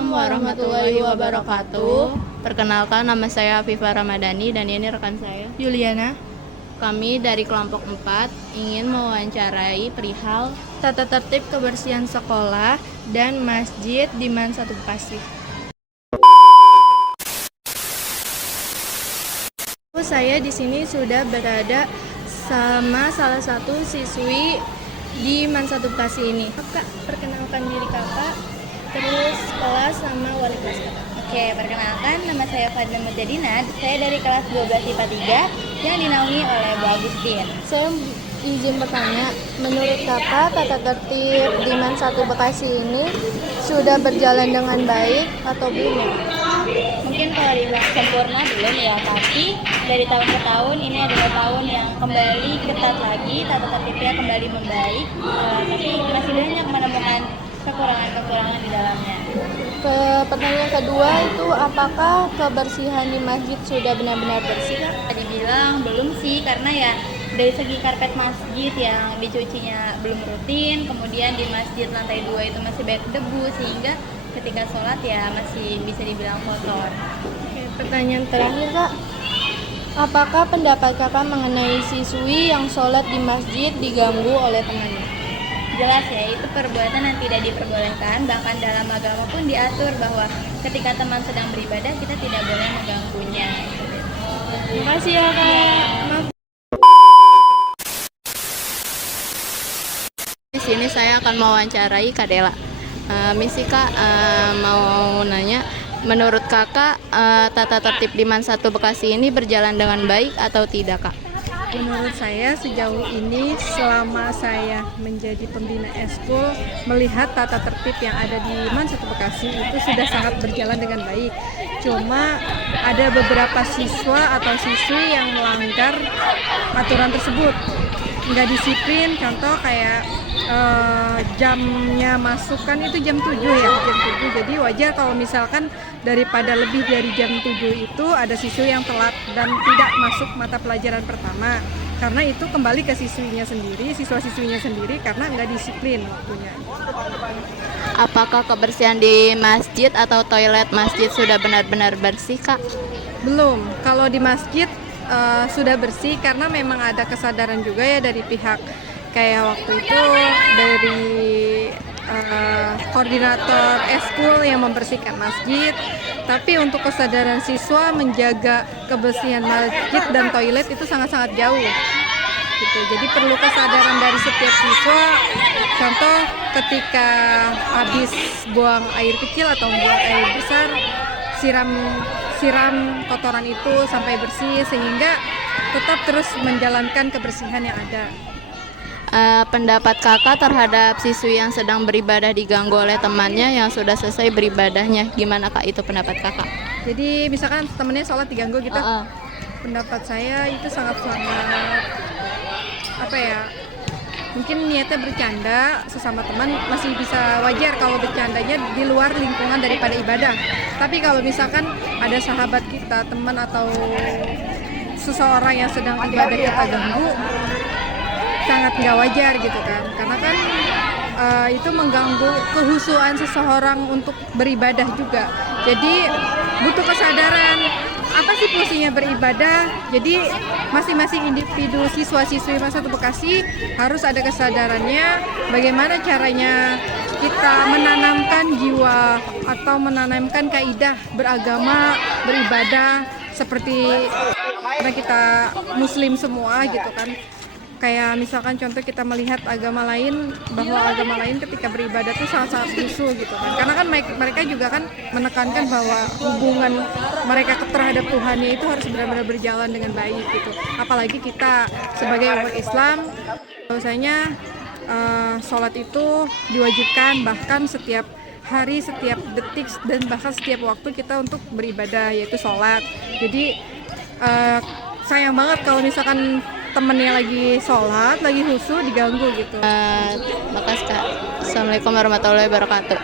Assalamualaikum warahmatullahi wabarakatuh. Perkenalkan, nama saya Afifah Ramadhani dan ini rekan saya Yuliana. Kami dari kelompok 4 ingin mewawancarai perihal Tata tertib kebersihan sekolah dan masjid di Man 1 Bekasi. Saya di sini sudah berada sama salah satu siswi di Man 1 Bekasi ini. Kak, perkenalkan diri kakak, terus kelas sama wali kelas kakak. Oke, perkenalkan, nama saya Fadla Mujadina. Saya dari kelas 12 IPA 3 yang dinaungi oleh Bu Agustin. Saya izin bertanya, menurut kakak tata tertib di Man 1 Bekasi ini sudah berjalan dengan baik atau belum ya? Mungkin kalau dibilang sempurna belum ya, tapi dari tahun ke tahun ini adalah tahun yang kembali ketat lagi, tata tertibnya kembali membaik, tapi masih banyak menemukan kekurangan-kekurangan di dalamnya. Pertanyaan kedua itu, apakah kebersihan di masjid sudah benar-benar bersih? Tadi bilang belum sih, karena ya dari segi karpet masjid yang dicucinya belum rutin, kemudian di masjid lantai 2 itu masih banyak debu, sehingga ketika sholat ya masih bisa dibilang kotor. Oke, pertanyaan terakhir kak, apakah pendapat kakak mengenai siswi yang sholat di masjid diganggu oleh temannya? Jelas ya, itu perbuatan yang tidak diperbolehkan, bahkan dalam agama pun diatur bahwa ketika teman sedang beribadah kita tidak boleh mengganggunya. Terima kasih ya kak. Maaf. Di sini saya akan mewawancarai Kak Dela. Misi Kak, mau nanya, menurut Kakak tata tertib di Man 1 Bekasi ini berjalan dengan baik atau tidak Kak? Menurut saya sejauh ini selama saya menjadi pembina eskul, melihat tata tertib yang ada di Man 1 Bekasi itu sudah sangat berjalan dengan baik. Cuma ada beberapa siswa atau siswi yang melanggar aturan tersebut, nggak disiplin. Contoh kayak jamnya masuk kan itu jam 7 ya, jam 7. Jadi wajar kalau misalkan daripada lebih dari jam 7 itu ada siswi yang telat dan tidak masuk mata pelajaran pertama. Karena itu kembali ke siswinya sendiri, siswa-siswinya sendiri, karena nggak disiplin waktunya. Apakah kebersihan di masjid atau toilet masjid sudah benar-benar bersih Kak? Belum, kalau di masjid sudah bersih karena memang ada kesadaran juga ya dari pihak, kayak waktu itu dari koordinator eskul yang membersihkan masjid. Tapi untuk kesadaran siswa menjaga kebersihan masjid dan toilet itu sangat-sangat jauh gitu. Jadi perlu kesadaran dari setiap siswa. Contoh ketika habis buang air kecil atau buang air besar, siram kotoran itu sampai bersih sehingga tetap terus menjalankan kebersihan yang ada. Pendapat kakak terhadap siswi yang sedang beribadah diganggu oleh temannya yang sudah selesai beribadahnya, gimana kak itu pendapat kakak? Jadi misalkan temennya sholat diganggu gitu, pendapat saya itu sangat-sangat apa ya, mungkin niatnya bercanda sesama teman masih bisa wajar kalau bercandanya di luar lingkungan daripada ibadah. Tapi kalau misalkan ada sahabat kita, teman atau seseorang yang sedang ibadah kita ganggu, sangat nggak wajar gitu kan, karena kan itu mengganggu kehusuan seseorang untuk beribadah juga. Jadi butuh kesadaran apa sih fungsinya beribadah. Jadi masing-masing individu siswa-siswi Man 1 Bekasi harus ada kesadarannya bagaimana caranya kita menanamkan jiwa atau menanamkan kaidah beragama, beribadah seperti karena kita muslim semua gitu kan. Kayak misalkan contoh kita melihat agama lain, bahwa agama lain ketika beribadah tuh sangat-sangat khusyuk gitu kan. Karena kan mereka juga kan menekankan bahwa hubungan mereka terhadap Tuhannya itu harus benar-benar berjalan dengan baik gitu. Apalagi kita sebagai umat Islam, bahwasanya sholat itu diwajibkan bahkan setiap hari, setiap detik, dan bahkan setiap waktu kita untuk beribadah, yaitu sholat. Jadi sayang banget kalau misalkan temennya lagi sholat, lagi khusyuk diganggu gitu. Makasih Kak. Assalamualaikum warahmatullahi wabarakatuh.